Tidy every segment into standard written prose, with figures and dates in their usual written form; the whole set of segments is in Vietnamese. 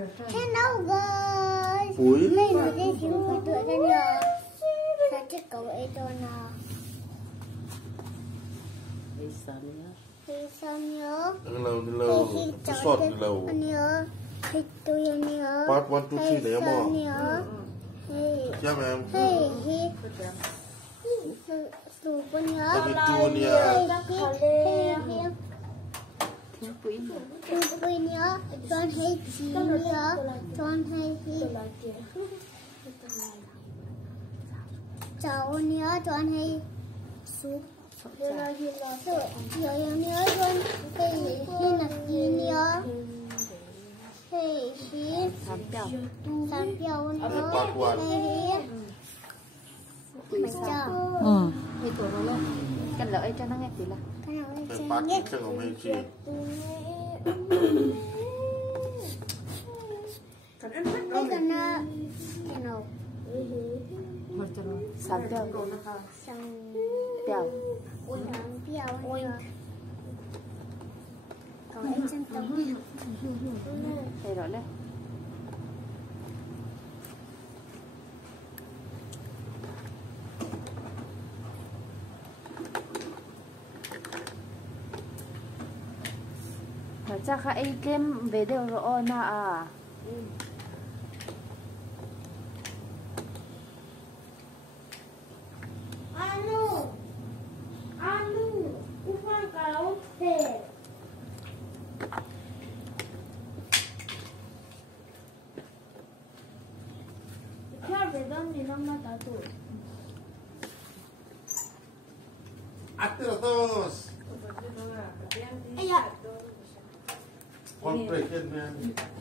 Hello guys. Ui. Đây là cái chuyện của tụi con nhờ. Sao chứ cậu ấy cho nào? Thì sao nhớ? Lâu. Sọt lâu. Nhớ. Thì tôi nhớ. Part 1, 2, 3 đấy mà. Nhớ. Chăm em. Tụi con nhớ. Tapi dunia. Tôi nhớ. Con hay chị nhớ. Con hay chị. Cháu nhớ. Con hay súp. Rồi nhớ con hay là chị nhớ. Hey, he. Sam Piao nhớ. Hey, mày cho. Thì tụi nó lên. Cần lợi cho nó nghe tí là. Cái part kia chẳng có mấy gì. Đây là nó. Cái nào? Một cho nó. Sam Piao. Sam Piao. Piao. Cậu ấy chân tông. Đây rồi đấy. Chắc là ai kem về đều rồi mà à. Anu, ufang kalau teh. Kaya bedam ni nama tahu. Atentos. Iya. Con breaking man.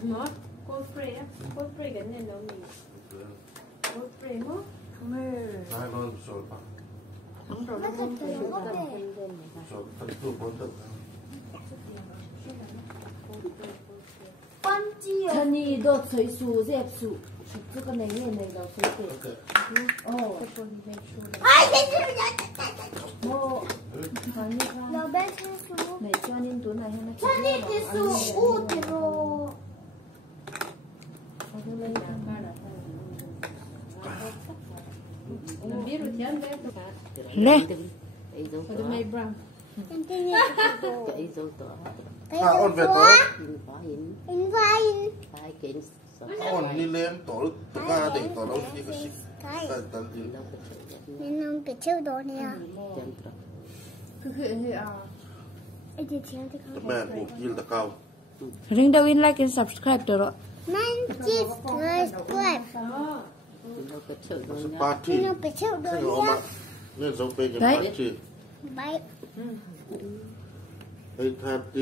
Nó cô spray á, cô spray cái này nó mình cô spray mất mê Hai non sọt pa. Đúng rồi, nó không thể có thêm lên này. Sọt thật tu bốn tập. Con chiều. 천이 너 저희수 제수 저거 내게 내가 그때 Ai vậy chứ? 뭐 강의가 Nó bé su. 네 천인 돈 아니야 Chani thì su u thì rồi. 비로 thi안 bé Nè. 저도 마이 브라운 Em tin như Cái dấu tỏ. À, ôn về tối. in vai. Cái kiến. On ni lem tổ tất cả để tổ đâu đi cái gì. Cái. Tận gì. Nên ông cái chiêu đồ này à. 그게 아 Ai thì chiêu thì không. Mẹ buộc yêu ta cao. Ring the win like and subscribe to it. Man chít người quẹt. Party. Nó cái chiêu đồ Thế này mà à. nên giống bây giờ Đấy. party. Bye. Hey, happy.